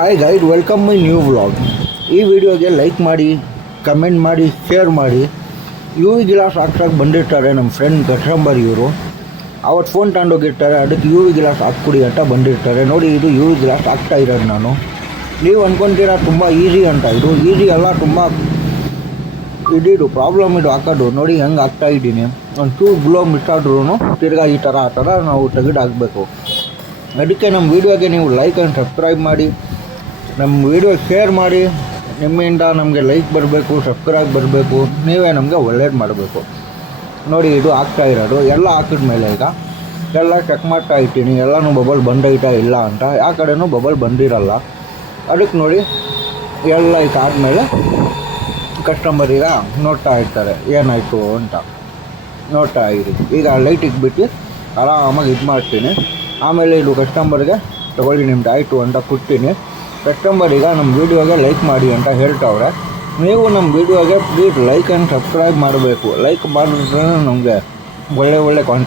Hi guide, welcome my new vlog. ಈ ವಿಡಿಯೋಗೆ like ಮಾಡಿ, ಕಮೆಂಟ್ ಮಾಡಿ, ಶೇರ್ ಮಾಡಿ. ಯು ವಿ ಗ್ಲಾಸ್ ಹಾಕ್ಸೋಕೆ ಬಂದಿರ್ತಾರೆ ನಮ್ಮ ಫ್ರೆಂಡ್ ಕಸ್ಟಮರ್. ಇವರು ಅವತ್ತು ಫೋನ್ ತಗೊಂಡೋಗಿರ್ತಾರೆ, ಅದಕ್ಕೆ ಯು ವಿ ಗ್ಲಾಸ್ ಹಾಕ್ಕೊಡಿ ಅಂತ ಬಂದಿರ್ತಾರೆ. ನೋಡಿ, ಇದು ಯು ವಿ ಗ್ಲಾಸ್ ಹಾಕ್ತಾ ಇರೋದು ನಾನು. ನೀವು ಅಂದ್ಕೊತೀರಾ ತುಂಬ ಈಸಿ ಅಂತ. ಇದು ಈಸಿ ಅಲ್ಲ, ತುಂಬ ಇದು ಪ್ರಾಬ್ಲಮ್ ಇದು ಹಾಕೋದು. ನೋಡಿ ಹೆಂಗೆ ಹಾಕ್ತಾಯಿದ್ದೀನಿ. ಒಂದು ಚೂರು ಗ್ಲೋ ಮಿಸ್ ಆದ್ರೂ ತಿರ್ಗಾ ಈ ಥರ ಆ ಥರ ನಾವು ತೆಗೆದು ಹಾಕಬೇಕು. ಅದಕ್ಕೆ ನಮ್ಮ ವೀಡಿಯೋಗೆ ನೀವು ಲೈಕ್ ಆ್ಯಂಡ್ ಸಬ್ಸ್ಕ್ರೈಬ್ ಮಾಡಿ, ನಮ್ಮ ವೀಡಿಯೋ ಶೇರ್ ಮಾಡಿ. ನಿಮ್ಮಿಂದ ನಮಗೆ ಲೈಕ್ ಬರಬೇಕು, ಸಬ್ಸ್ಕ್ರೈಬ್ ಬರಬೇಕು, ನೀವೇ ನಮಗೆ ಒಳ್ಳೇದು ಮಾಡಬೇಕು. ನೋಡಿ, ಇದು ಹಾಕ್ತಾ ಇರೋದು ಎಲ್ಲ ಹಾಕಿದ್ಮೇಲೆ ಈಗ ಎಲ್ಲ ಚೆಕ್ ಮಾಡ್ತಾ ಇರ್ತೀನಿ, ಎಲ್ಲನೂ ಬಬಲ್ ಬಂದೈತಾ ಇಲ್ಲ ಅಂತ. ಯಾವ ಕಡೆನೂ ಬಬಲ್ ಬಂದಿರಲ್ಲ. ಅದಕ್ಕೆ ನೋಡಿ ಎಲ್ಲ ಇದಾದಮೇಲೆ ಕಸ್ಟಮರ್ ಈಗ ನೋಡ್ತಾ ಇರ್ತಾರೆ ಏನಾಯಿತು ಅಂತ. ನೋಡ್ತಾ ಇರಿ. ಈಗ ಲೈಟ್ ಇಟ್ಬಿಟ್ಟು ಆರಾಮಾಗಿ ಇದು ಮಾಡ್ತೀನಿ. ಆಮೇಲೆ ಇದು ಕಸ್ಟಮರ್ಗೆ ತೊಗೊಳ್ಳಿ ನಿಮ್ದು ಆಯಿತು ಅಂತ ಕೊಡ್ತೀನಿ. ಕಸ್ಟಮರ್ ಈಗ ನಮ್ಮ ವೀಡಿಯೋಗೆ ಲೈಕ್ ಮಾಡಿ ಅಂತ ಹೇಳ್ತಾವ್ರೆ. ನೀವು ನಮ್ಮ ವೀಡಿಯೋಗೆ ಪ್ಲೀಸ್ ಲೈಕ್ ಆ್ಯಂಡ್ ಸಬ್ಸ್ಕ್ರೈಬ್ ಮಾಡಬೇಕು. ಲೈಕ್ ಮಾಡಿದ್ರೆ ನಮಗೆ ಒಳ್ಳೆ ಕಾಂಟೆಂಟ್